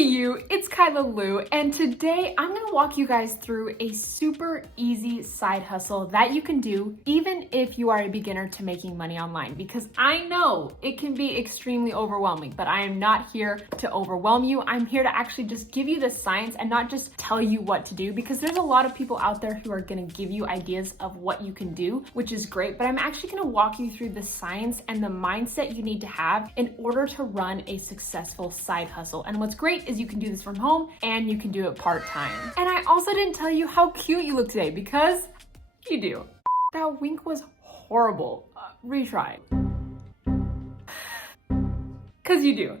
you, it's Kyla Lou, and today I'm gonna walk you guys through a super easy side hustle that you can do even if you are a beginner to making money online, because I know it can be extremely overwhelming, but I am not here to overwhelm you. I'm here to actually just give you the science and not just tell you what to do, because there's a lot of people out there who are gonna give you ideas of what you can do, which is great, but I'm actually gonna walk you through the science and the mindset you need to have in order to run a successful side hustle. And what's great is you can do this from home and you can do it part-time. And I also didn't tell you how cute you look today, because you do. That wink was horrible. Retry. Cause you do.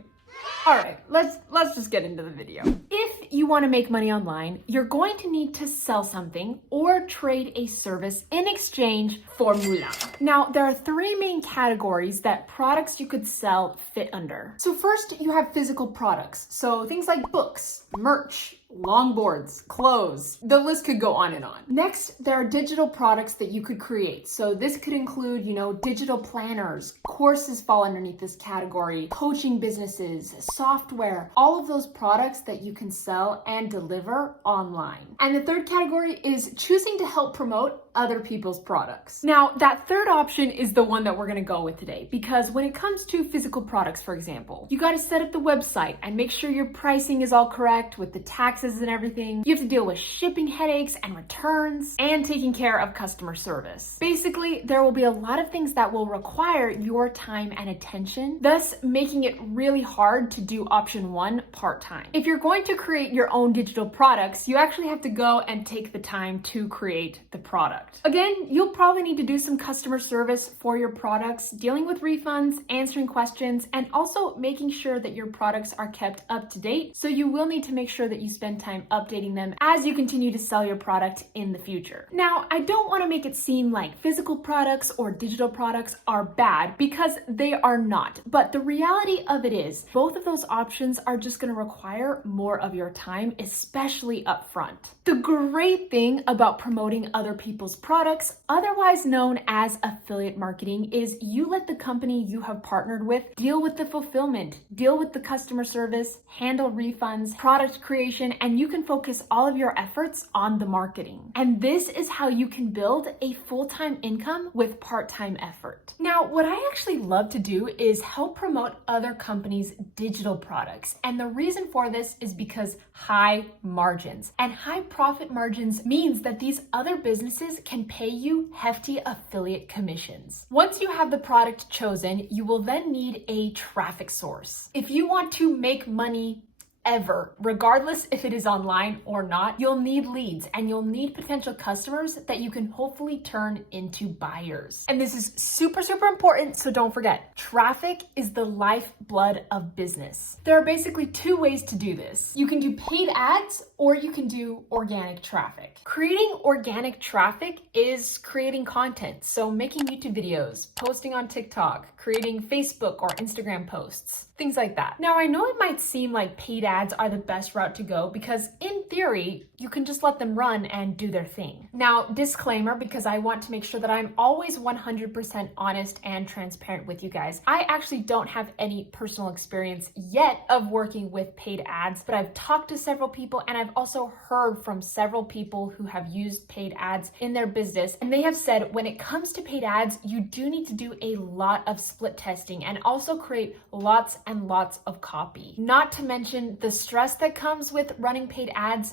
All right, let's just get into the video. If you want to make money online, you're going to need to sell something or trade a service in exchange for moolah. Now, there are three main categories that products you could sell fit under. So first, you have physical products. So things like books, merch, longboards, clothes, the list could go on and on. Next, there are digital products that you could create. So this could include, digital planners, courses fall underneath this category, coaching businesses, software, all of those products that you can sell and deliver online. And the third category is choosing to help promote other people's products. Now, that third option is the one that we're gonna go with today, because when it comes to physical products, for example, you gotta set up the website and make sure your pricing is all correct with the taxes and everything. You have to deal with shipping headaches and returns and taking care of customer service. Basically, there will be a lot of things that will require your time and attention, thus making it really hard to do option one part-time. If you're going to create your own digital products, you actually have to go and take the time to create the product. Again, you'll probably need to do some customer service for your products, dealing with refunds, answering questions, and also making sure that your products are kept up to date. So you will need to make sure that you spend time updating them as you continue to sell your product in the future. Now, I don't want to make it seem like physical products or digital products are bad, because they are not. But the reality of it is, both of those options are just going to require more of your time, especially upfront. The great thing about promoting other people's products, otherwise known as affiliate marketing, is you let the company you have partnered with deal with the fulfillment, deal with the customer service, handle refunds, product creation, and you can focus all of your efforts on the marketing. And this is how you can build a full-time income with part-time effort. Now, what I actually love to do is help promote other companies' digital products. And the reason for this is because high margins and high profit margins means that these other businesses can pay you hefty affiliate commissions. Once you have the product chosen, you will then need a traffic source. If you want to make money ever, regardless if it is online or not, you'll need leads and you'll need potential customers that you can hopefully turn into buyers. And this is super, super important, so don't forget, traffic is the lifeblood of business. There are basically two ways to do this. You can do paid ads or you can do organic traffic. Creating organic traffic is creating content, so making YouTube videos, posting on TikTok, creating Facebook or Instagram posts, things like that. Now, I know it might seem like paid ads are the best route to go, because in theory, you can just let them run and do their thing. Now, disclaimer, because I want to make sure that I'm always 100% honest and transparent with you guys. I actually don't have any personal experience yet of working with paid ads, but I've talked to several people and I've also heard from several people who have used paid ads in their business. And they have said when it comes to paid ads, you do need to do a lot of split testing and also create lots and lots of copy. Not to mention the stress that comes with running paid ads,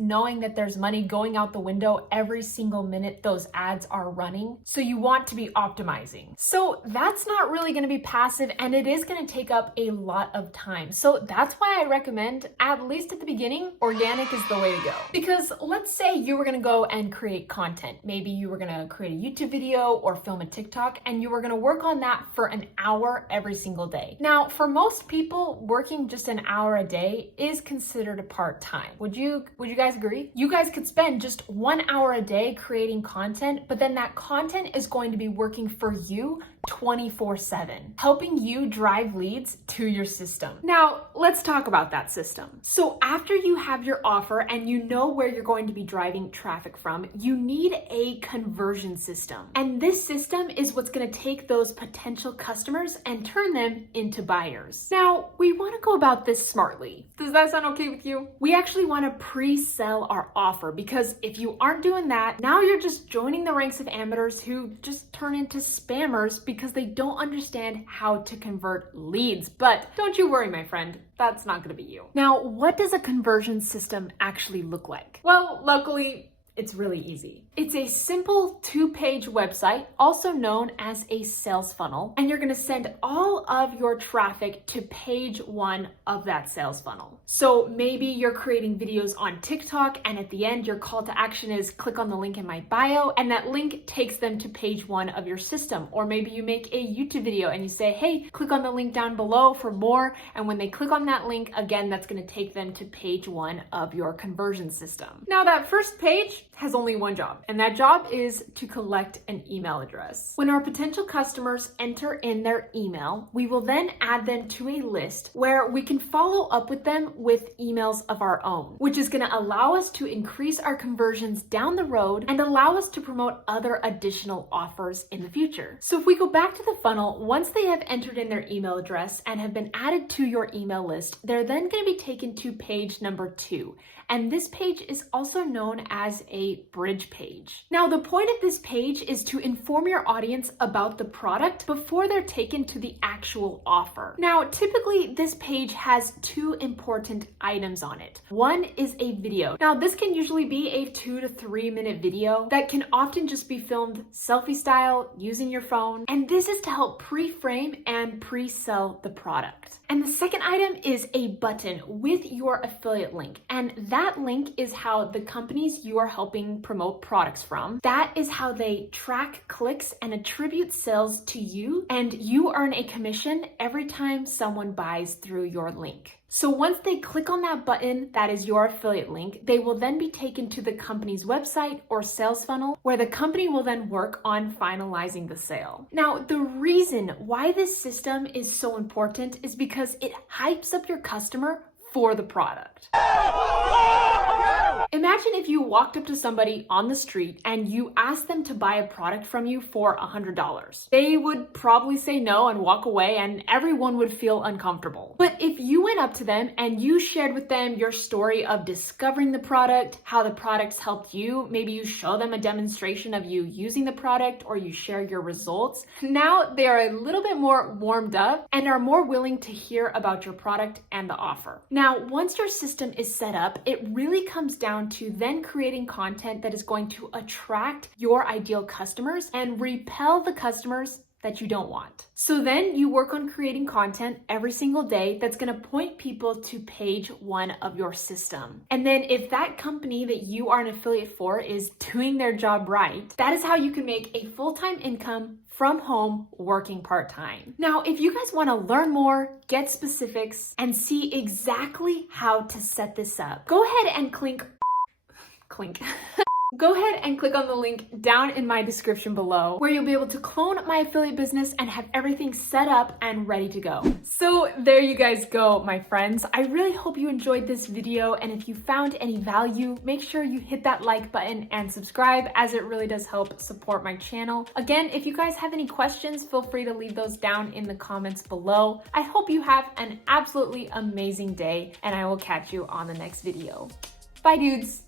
knowing that there's money going out the window every single minute those ads are running. So you want to be optimizing. So that's not really going to be passive, and it is going to take up a lot of time. So that's why I recommend, at least at the beginning, organic is the way to go. Because let's say you were going to go and create content. Maybe you were going to create a YouTube video or film a TikTok, and you were going to work on that for an hour every single day. Now, for most people, working just an hour a day is considered a part-time. Would you guys agree? You guys could spend just 1 hour a day creating content, but then that content is going to be working for you, 24/7, helping you drive leads to your system. Now, let's talk about that system. So after you have your offer and you know where you're going to be driving traffic from, you need a conversion system. And this system is what's going to take those potential customers and turn them into buyers. Now, we want to go about this smartly. Does that sound okay with you? We actually want to pre-sell our offer, because if you aren't doing that, now you're just joining the ranks of amateurs who just turn into spammers because they don't understand how to convert leads. But don't you worry, my friend, that's not going to be you. Now, what does a conversion system actually look like? Well, luckily, it's really easy. It's a simple 2-page website, also known as a sales funnel, and you're gonna send all of your traffic to page 1 of that sales funnel. So maybe you're creating videos on TikTok, and at the end, your call to action is click on the link in my bio, and that link takes them to page 1 of your system. Or maybe you make a YouTube video and you say, hey, click on the link down below for more, and when they click on that link, again, that's gonna take them to page 1 of your conversion system. Now, that first page has only one job, and that job is to collect an email address. When our potential customers enter in their email, we will then add them to a list where we can follow up with them with emails of our own, which is going to allow us to increase our conversions down the road and allow us to promote other additional offers in the future. So if we go back to the funnel, once they have entered in their email address and have been added to your email list, they're then going to be taken to page number 2. And this page is also known as a bridge page. Now, the point of this page is to inform your audience about the product before they're taken to the actual offer. Now, typically this page has 2 important items on it. One is a video. Now, this can usually be a 2 to 3 minute video that can often just be filmed selfie style using your phone. And this is to help pre-frame and pre-sell the product. And the second item is a button with your affiliate link. And that link is how the companies you are helping promote products from, that is how they track clicks and attribute sales to you, and you earn a commission every time someone buys through your link. So once they click on that button, that is your affiliate link, they will then be taken to the company's website or sales funnel, where the company will then work on finalizing the sale. Now, the reason why this system is so important is because it hypes up your customer for the product. Imagine if you walked up to somebody on the street and you asked them to buy a product from you for $100. They would probably say no and walk away, and everyone would feel uncomfortable. But if you went up to them and you shared with them your story of discovering the product, how the products helped you, maybe you show them a demonstration of you using the product, or you share your results, now they are a little bit more warmed up and are more willing to hear about your product and the offer. Now, once your system is set up, it really comes down to then creating content that is going to attract your ideal customers and repel the customers that you don't want. So then you work on creating content every single day that's going to point people to page 1 of your system. And then if that company that you are an affiliate for is doing their job right, that is how you can make a full-time income from home working part-time. Now, if you guys want to learn more, get specifics, and see exactly how to set this up, go ahead and Go ahead and click on the link down in my description below, where you'll be able to clone my affiliate business and have everything set up and ready to go. So there you guys go, my friends. I really hope you enjoyed this video, and if you found any value, make sure you hit that like button and subscribe, as it really does help support my channel. Again, if you guys have any questions, feel free to leave those down in the comments below. I hope you have an absolutely amazing day, and I will catch you on the next video. Bye, dudes.